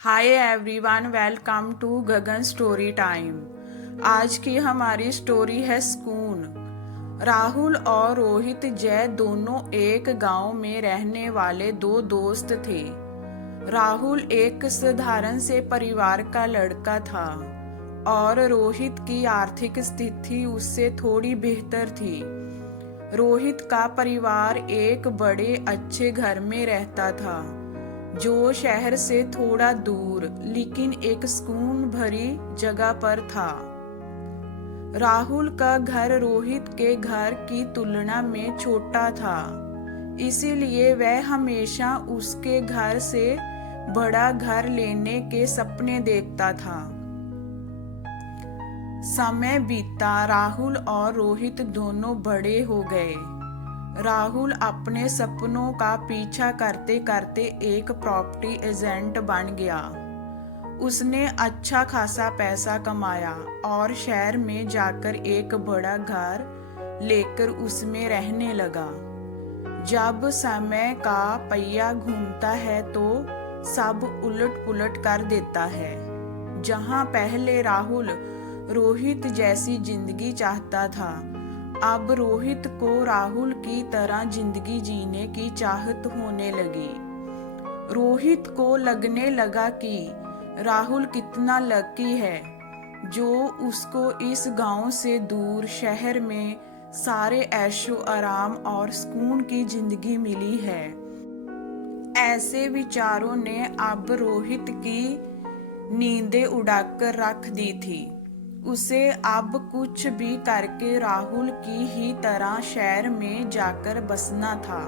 Hi everyone, welcome to Gagan story time. आज की हमारी स्टोरी है सुकून। राहुल और रोहित जय दोनों एक गांव में रहने वाले दो दोस्त थे। राहुल एक साधारण से परिवार का लड़का था और रोहित की आर्थिक स्थिति उससे थोड़ी बेहतर थी। रोहित का परिवार एक बड़े अच्छे घर में रहता था जो शहर से थोड़ा दूर लेकिन एक सुकून भरी जगह पर था। राहुल का घर रोहित के घर की तुलना में छोटा था, इसीलिए वह हमेशा उसके घर से बड़ा घर लेने के सपने देखता था। समय बीता, राहुल और रोहित दोनों बड़े हो गए। राहुल अपने सपनों का पीछा करते करते एक प्रॉपर्टी एजेंट बन गया। उसने अच्छा खासा पैसा कमाया और शहर में जाकर एक बड़ा घर लेकर उसमें रहने लगा। जब समय का पहिया घूमता है तो सब उलट पुलट कर देता है। जहां पहले राहुल रोहित जैसी जिंदगी चाहता था, अब रोहित को राहुल की तरह जिंदगी जीने की चाहत होने लगी। रोहित को लगने लगा कि राहुल कितना लकी है जो उसको इस गांव से दूर शहर में सारे ऐशो आराम और सुकून की जिंदगी मिली है। ऐसे विचारों ने अब रोहित की नींदें उड़ाकर रख दी थी। उसे अब कुछ भी करके राहुल की ही तरह शहर में जाकर बसना था।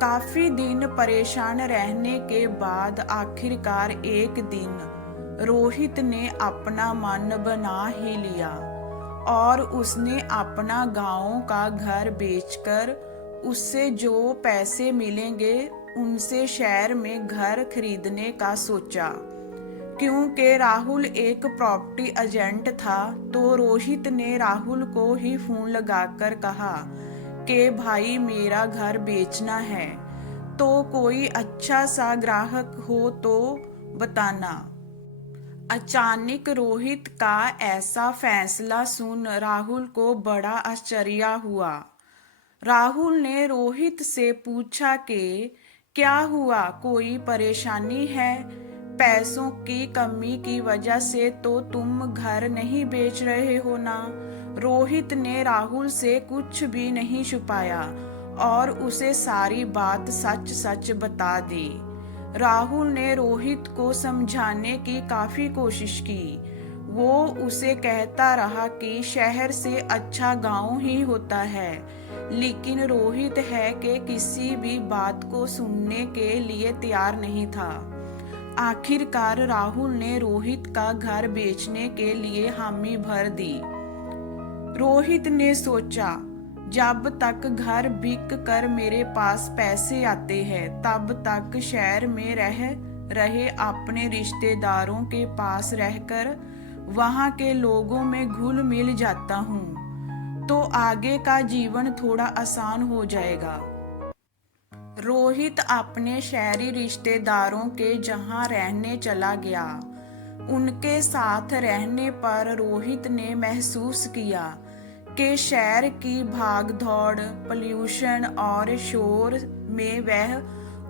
काफी दिन परेशान रहने के बाद आखिरकार एक दिन रोहित ने अपना मन बना ही लिया और उसने अपना गांव का घर बेचकर उससे जो पैसे मिलेंगे उनसे शहर में घर खरीदने का सोचा। क्योंकि राहुल एक प्रॉपर्टी एजेंट था तो रोहित ने राहुल को ही फोन लगाकर कहा कि भाई मेरा घर बेचना है, तो कोई अच्छा सा ग्राहक हो तो बताना। अचानक रोहित का ऐसा फैसला सुन राहुल को बड़ा आश्चर्य हुआ। राहुल ने रोहित से पूछा कि क्या हुआ, कोई परेशानी है? पैसों की कमी की वजह से तो तुम घर नहीं बेच रहे हो ना? रोहित ने राहुल से कुछ भी नहीं छुपाया और उसे सारी बात सच सच बता दी। राहुल ने रोहित को समझाने की काफी कोशिश की। वो उसे कहता रहा कि शहर से अच्छा गांव ही होता है, लेकिन रोहित है कि किसी भी बात को सुनने के लिए तैयार नहीं था। आखिरकार राहुल ने रोहित का घर बेचने के लिए हामी भर दी। रोहित ने सोचा, जब तक घर बिक कर मेरे पास पैसे आते हैं तब तक शहर में रह रहे अपने रिश्तेदारों के पास रहकर वहां के लोगों में घुल मिल जाता हूँ तो आगे का जीवन थोड़ा आसान हो जाएगा। रोहित अपने शहरी रिश्तेदारों के जहां रहने चला गया। उनके साथ रहने पर रोहित ने महसूस किया कि शहर की भागदौड़, पोल्यूशन और शोर में वह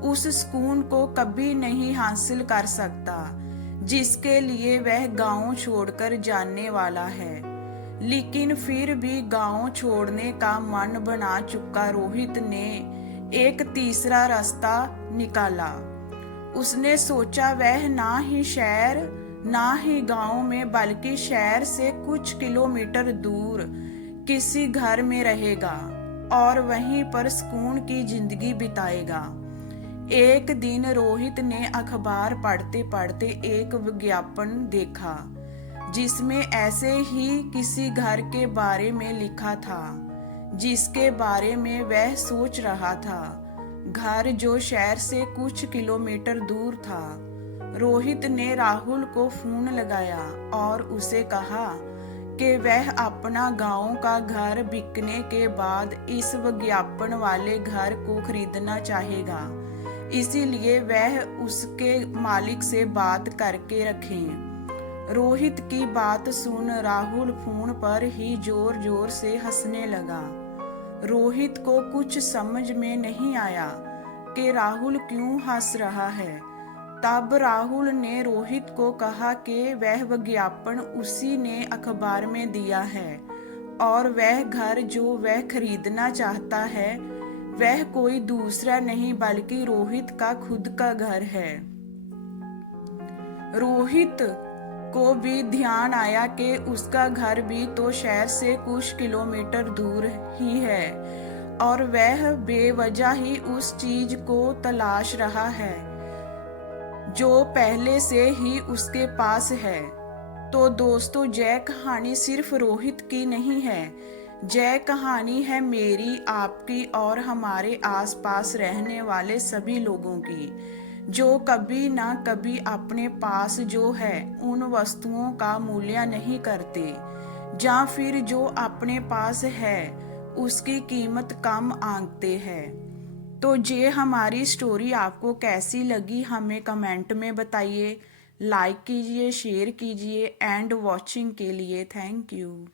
उस सुकून को कभी नहीं हासिल कर सकता जिसके लिए वह गांव छोड़कर जाने वाला है। लेकिन फिर भी गांव छोड़ने का मन बना चुका रोहित ने एक तीसरा रास्ता निकाला। उसने सोचा वह ना ही शहर ना ही गांव में बल्कि शहर से कुछ किलोमीटर दूर किसी घर में रहेगा और वहीं पर सुकून की जिंदगी बिताएगा। एक दिन रोहित ने अखबार पढ़ते पढ़ते एक विज्ञापन देखा जिसमें ऐसे ही किसी घर के बारे में लिखा था जिसके बारे में वह सोच रहा था, घर जो शहर से कुछ किलोमीटर दूर था। रोहित ने राहुल को फोन लगाया और उसे कहा कि वह अपना गांव का घर बिकने के बाद इस विज्ञापन वाले घर को खरीदना चाहेगा। इसीलिए वह उसके मालिक से बात करके रखें। रोहित की बात सुन राहुल फोन पर ही जोर जोर से हंसने लगा। रोहित को कुछ समझ में नहीं आया कि राहुल क्यों हंस रहा है। तब राहुल ने रोहित को कहा कि वह विज्ञापन उसी ने अखबार में दिया है और वह घर जो वह खरीदना चाहता है वह कोई दूसरा नहीं बल्कि रोहित का खुद का घर है। रोहित को भी ध्यान आया कि उसका घर भी तो शहर से कुछ किलोमीटर दूर ही है और वह बेवजह ही उस चीज को तलाश रहा है जो पहले से ही उसके पास है। तो दोस्तों, यह कहानी सिर्फ रोहित की नहीं है, यह कहानी है मेरी, आपकी और हमारे आसपास रहने वाले सभी लोगों की, जो कभी ना कभी अपने पास जो है उन वस्तुओं का मूल्य नहीं करते, या फिर जो अपने पास है उसकी कीमत कम आंकते हैं। तो ये हमारी स्टोरी आपको कैसी लगी हमें कमेंट में बताइए। लाइक कीजिए, शेयर कीजिए एंड वॉचिंग के लिए थैंक यू।